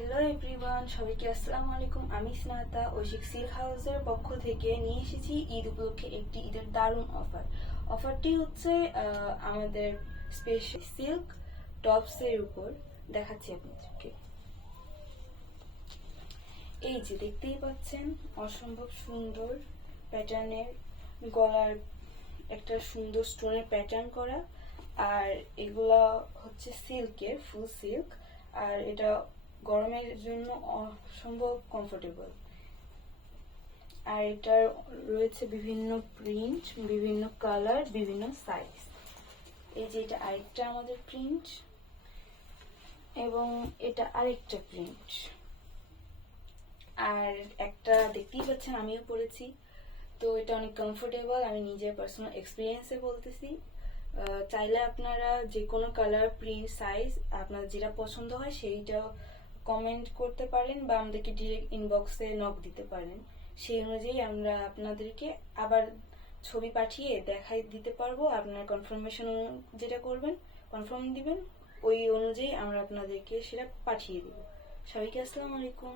Hello everyone, সবাইকে আসসালামু আলাইকুম। আমি স্নাতা ঐশিক সিল্ক হাউসের পক্ষ থেকে নিয়ে এসেছি ঈদ উপলক্ষে একটি ঈদের দারুণ অফার। অফারটি হচ্ছে আমাদের স্পেশাল সিল্ক টপসের উপর। দেখাচ্ছি আপনাদেরকে। এই যে দেখতেই পাচ্ছেন, অসম্ভব সুন্দর প্যাটার্নের, গলার একটা সুন্দর স্টোনের প্যাটার্ন করা। আর এগুলা হচ্ছে সিল্কের, ফুল সিল্ক। আর এটা গরমের জন্য অসম্ভব কমফোর্টেবল। আর এটার রয়েছে বিভিন্ন প্রিন্ট, বিভিন্ন কালার, বিভিন্ন সাইজ। এই যে এটা আরেকটা আমাদের প্রিন্ট, এবং এটা আরেকটা প্রিন্ট। আর একটা দেখতেই পাচ্ছেন আমিও পরেছি, তো এটা অনেক কমফোর্টেবল। আমি নিজের পার্সোনাল এক্সপিরিয়েন্সে বলতেছি। চাইলে আপনারা যে কোনো কালার, প্রিন্ট, সাইজ আপনার যেটা পছন্দ হয় সেইটা কমেন্ট করতে পারেন বা আমাদেরকে ডিরেক্ট ইনবক্সে নক দিতে পারেন। সেই অনুযায়ী আমরা আপনাদেরকে আবার ছবি পাঠিয়ে দেখাই দিতে পারবো। আপনার কনফার্মেশন যেটা করবেন, কনফার্ম দিবেন, ওই অনুযায়ী আমরা আপনাদেরকে সেটা পাঠিয়ে দেবো। সবাইকে আসসালামু আলাইকুম।